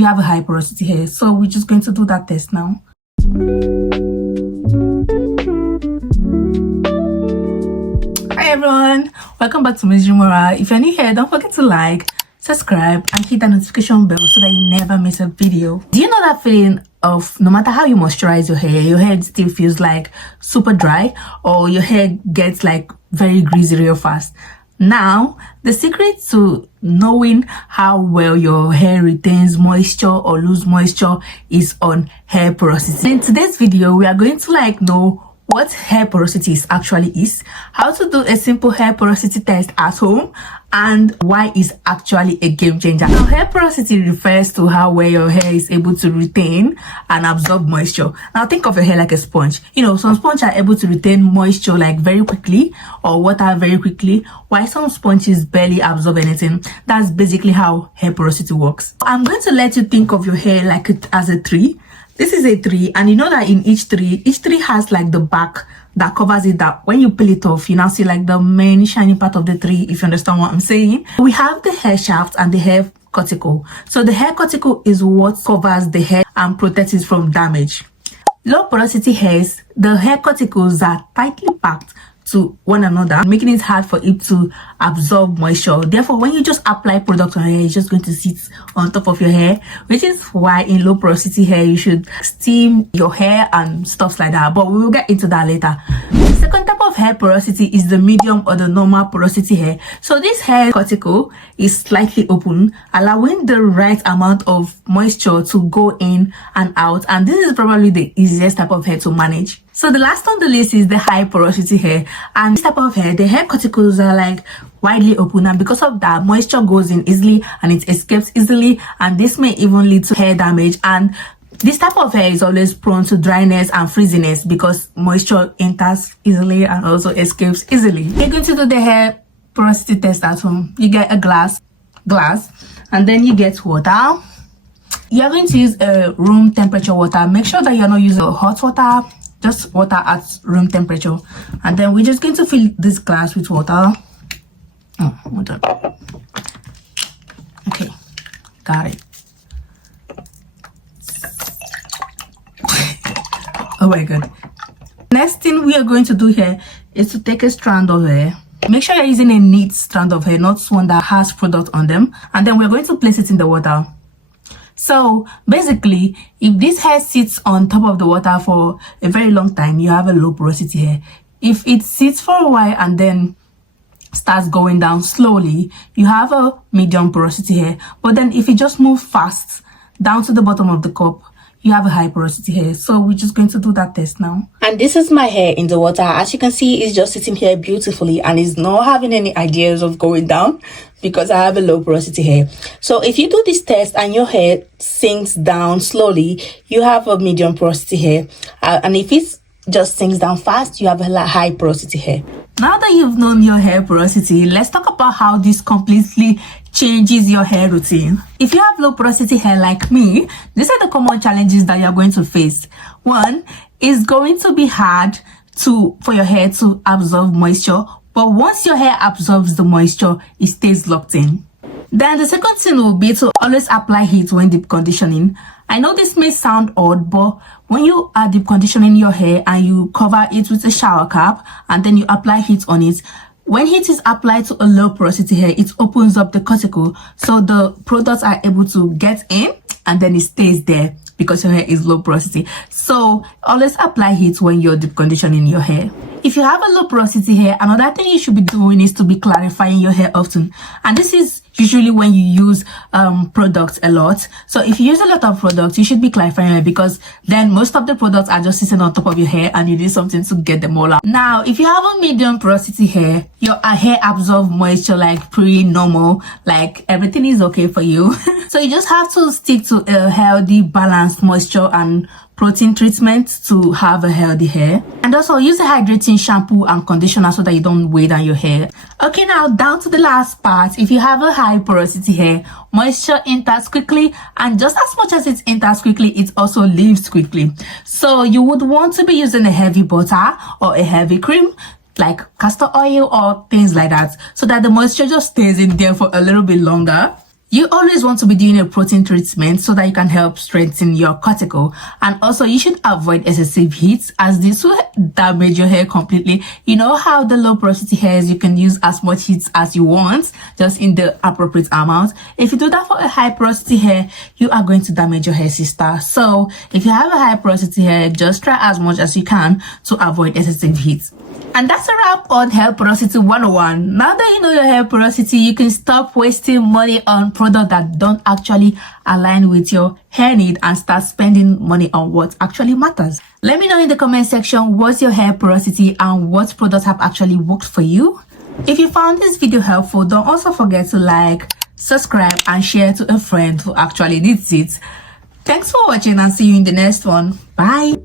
you have a high porosity hair. So we're just going to do that test now. Hi everyone, welcome back to Miss Jumora. If you're new here, don't forget to like, subscribe, and hit the notification bell so that you never miss a video. Do you know that feeling of no matter how you moisturize your hair still feels like super dry, or your hair gets like very greasy real fast? Now, the secret to knowing how well your hair retains moisture or lose moisture is on hair porosity. In today's video, we are going to know what hair porosity actually is, how to do a simple hair porosity test at home, and why it's actually a game changer. Now, hair porosity refers to how well your hair is able to retain and absorb moisture. Now, think of your hair like a sponge. You know, some sponges are able to retain moisture like very quickly or water very quickly, while some sponges barely absorb anything. That's basically how hair porosity works. I'm going to let you think of your hair like as a tree. This is a tree, and you know that in each tree has like the back that covers it, that when you peel it off, you now see like the main shiny part of the tree, if you understand what I'm saying. We have the hair shaft and the hair cuticle. So the hair cuticle is what covers the hair and protects it from damage. Low porosity hairs, the hair cuticles are tightly packed to one another, making it hard for it to absorb moisture. Therefore, when you just apply product on your hair, it's just going to sit on top of your hair, which is why in low porosity hair you should steam your hair and stuff like that, but we will get into that later. The second type of hair porosity is the medium or the normal porosity hair. So this hair cuticle is slightly open, allowing the right amount of moisture to go in and out, and this is probably the easiest type of hair to manage. So the last on the list is the high porosity hair, and this type of hair, the hair cuticles are like widely open, and because of that, moisture goes in easily and it escapes easily, and this may even lead to hair damage. And this type of hair is always prone to dryness and frizziness because moisture enters easily and also escapes easily. You're going to do the hair porosity test at home. You get a glass, and then you get water. You're going to use a room temperature water. Make sure that you're not using hot water, just water at room temperature. And then we're just going to fill this glass with water. Oh, hold on. Okay, got it. Oh my god. Next thing we are going to do here is to take a strand of hair. Make sure you're using a neat strand of hair, not one that has product on them. And then we're going to place it in the water. So basically, if this hair sits on top of the water for a very long time, you have a low porosity hair. If it sits for a while and then starts going down slowly, you have a medium porosity hair. But then if it just moves fast down to the bottom of the cup, you have a high porosity hair. So we're just going to do that test now. And this is my hair in the water. As you can see, it's just sitting here beautifully and is not having any ideas of going down because I have a low porosity hair. So if you do this test and your hair sinks down slowly, you have a medium porosity hair. And if it just sinks down fast, you have a high porosity hair. Now that you've known your hair porosity, let's talk about how this completely changes your hair routine. If you have low porosity hair like me, these are the common challenges that you're going to face. One is going to be hard for your hair to absorb moisture, but once your hair absorbs the moisture, it stays locked in. Then the second thing will be to always apply heat when deep conditioning. I know this may sound odd, but when you are deep conditioning your hair and you cover it with a shower cap and then you apply heat on it, when heat is applied to a low porosity hair, it opens up the cuticle so the products are able to get in and then it stays there because your hair is low porosity. So always apply heat when you're deep conditioning your hair. If you have a low porosity hair, another thing you should be doing is to be clarifying your hair often. And this is usually when you use products a lot. So if you use a lot of products, you should be clarifying your hair because then most of the products are just sitting on top of your hair and you need something to get them all out. Now, if you have a medium porosity hair, your hair absorbs moisture like pretty normal, like everything is okay for you. So you just have to stick to a healthy, balanced moisture and protein treatment to have a healthy hair. And also use a hydrating shampoo and conditioner so that you don't weigh down your hair. Okay, now down to the last part. If you have a high porosity hair, moisture enters quickly, and just as much as it enters quickly, it also leaves quickly. So you would want to be using a heavy butter or a heavy cream like castor oil or things like that so that the moisture just stays in there for a little bit longer. You always want to be doing a protein treatment so that you can help strengthen your cuticle. And also you should avoid excessive heat, as this will damage your hair completely. You know how the low porosity hairs, you can use as much heat as you want, just in the appropriate amount. If you do that for a high porosity hair, you are going to damage your hair, sister. So if you have a high porosity hair, just try as much as you can to avoid excessive heat. And that's a wrap on hair porosity 101. Now that you know your hair porosity, you can stop wasting money on products that don't actually align with your hair need and start spending money on what actually matters. Let me know in the comment section what's your hair porosity and what products have actually worked for you. If you found this video helpful, don't also forget to like, subscribe and share to a friend who actually needs it. Thanks for watching and see you in the next one. Bye.